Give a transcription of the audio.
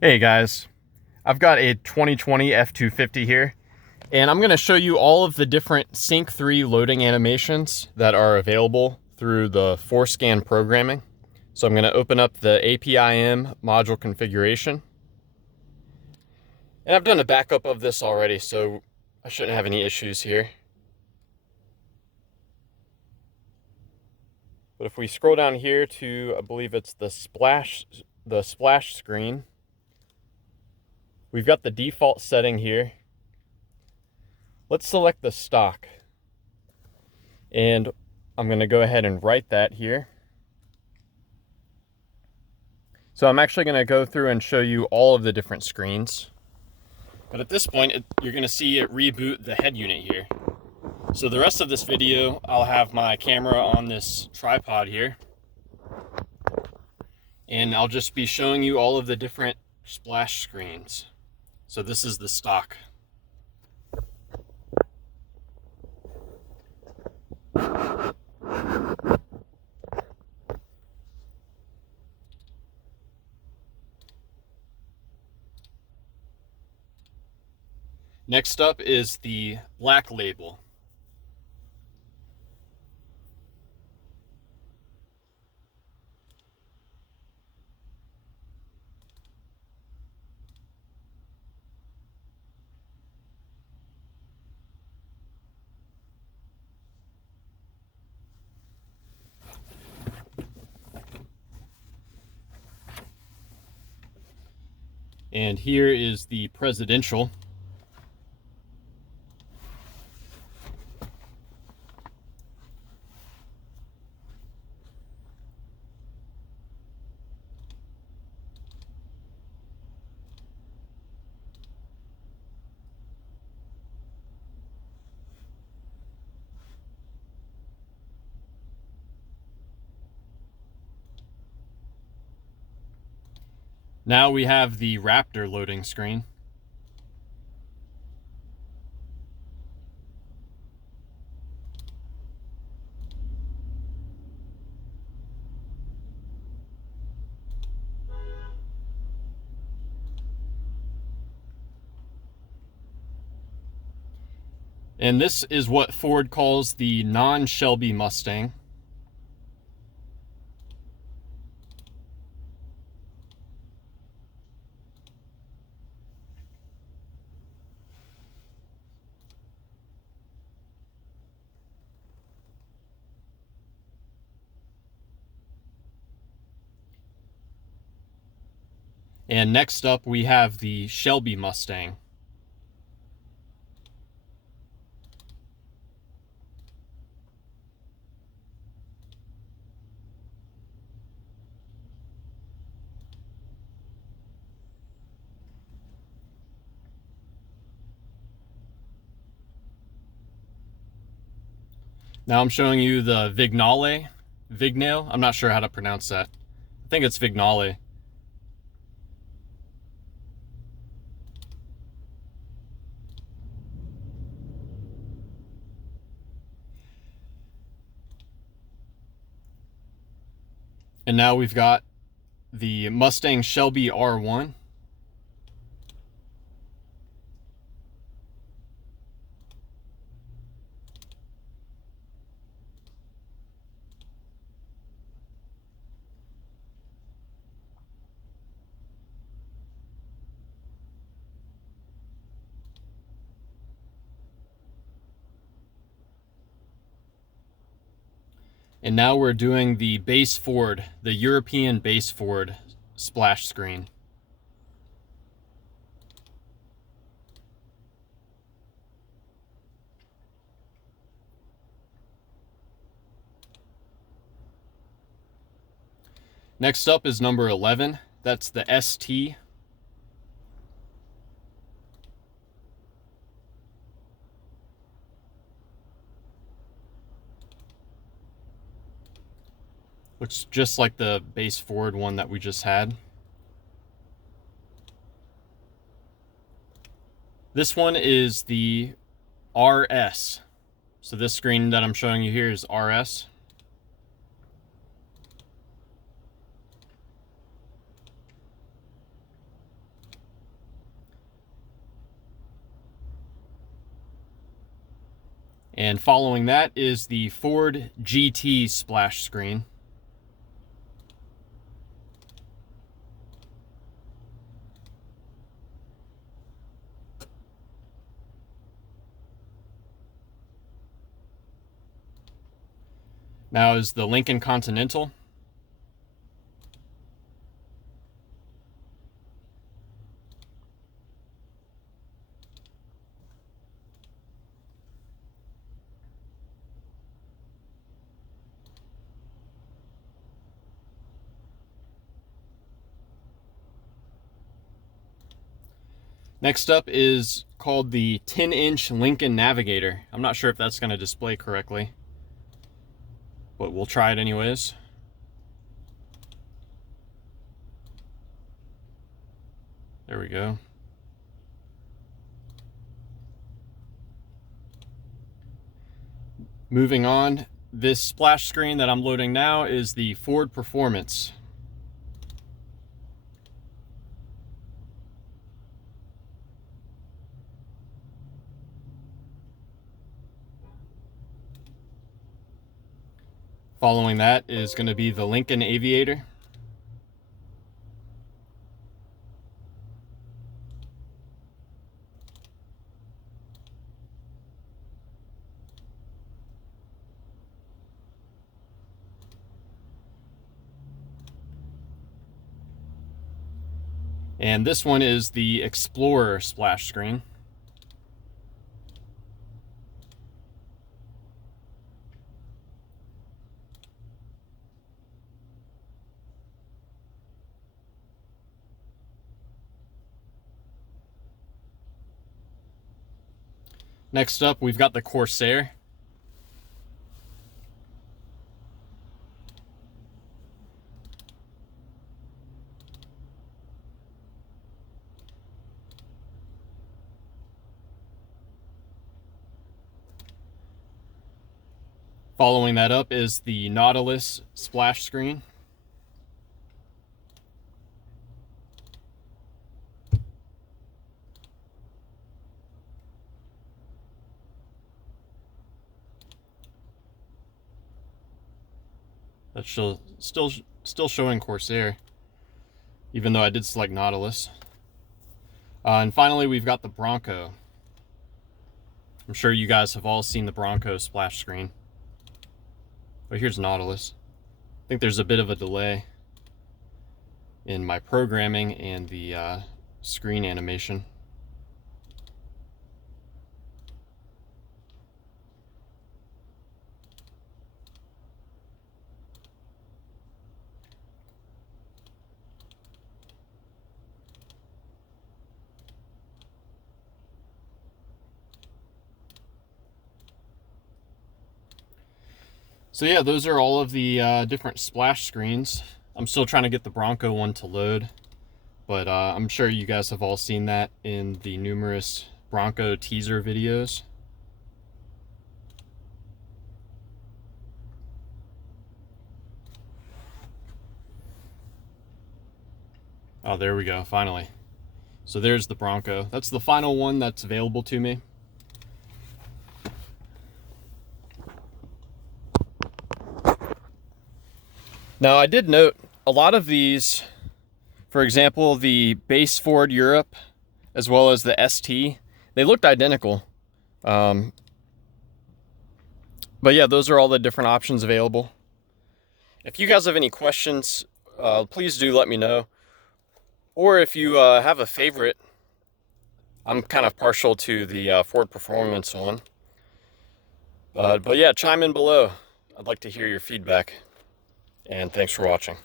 Hey guys, I've got a 2020 F250 here, and I'm going to show you all of the different Sync 3 loading animations that are available through the FORScan programming. So I'm going to open up the APIM module configuration. And I've done a backup of this already, so I shouldn't have any issues here. But if we scroll down here to, I believe it's the splash screen, we've got the default setting here. Let's select the stock. And I'm going to go ahead and write that here. So I'm actually going to go through and show you all of the different screens. But at this point, you're going to see it reboot the head unit here. So the rest of this video, I'll have my camera on this tripod here. And I'll just be showing you all of the different splash screens. So this is the stock. Next up is the black label. And here is the presidential. Now we have the Raptor loading screen. And this is what Ford calls the non-Shelby Mustang. And next up we have the Shelby Mustang. Now I'm showing you the Vignale. I'm not sure how to pronounce that. I think it's Vignale. And now we've got the Mustang Shelby R1. And now we're doing the base Ford, the European base Ford splash screen. Next up is number 11. That's the ST. Looks just like the base Ford one that we just had. This one is the RS. So this screen that I'm showing you here is RS. And following that is the Ford GT splash screen. Now is the Lincoln Continental. Next up is called the 10-inch Lincoln Navigator. I'm not sure if that's going to display correctly, but we'll try it anyways. There we go. Moving on, this splash screen that I'm loading now is the Ford Performance. Following that is going to be the Lincoln Aviator. And this one is the Explorer splash screen. Next up, we've got the Corsair. Following that up is the Nautilus splash screen. That's still showing Corsair, even though I did select Nautilus. And finally, we've got the Bronco. I'm sure you guys have all seen the Bronco splash screen. But here's Nautilus. I think there's a bit of a delay in my programming and the screen animation. So yeah, those are all of the different splash screens. I'm still trying to get the Bronco one to load, but I'm sure you guys have all seen that in the numerous Bronco teaser videos. Oh, there we go, finally. So there's the Bronco. That's the final one that's available to me. Now, I did note a lot of these, for example, the base Ford Europe, as well as the ST, they looked identical. But yeah, those are all the different options available. If you guys have any questions, please do let me know. Or if you have a favorite, I'm kind of partial to the Ford Performance one. But yeah, chime in below. I'd like to hear your feedback. And thanks for watching.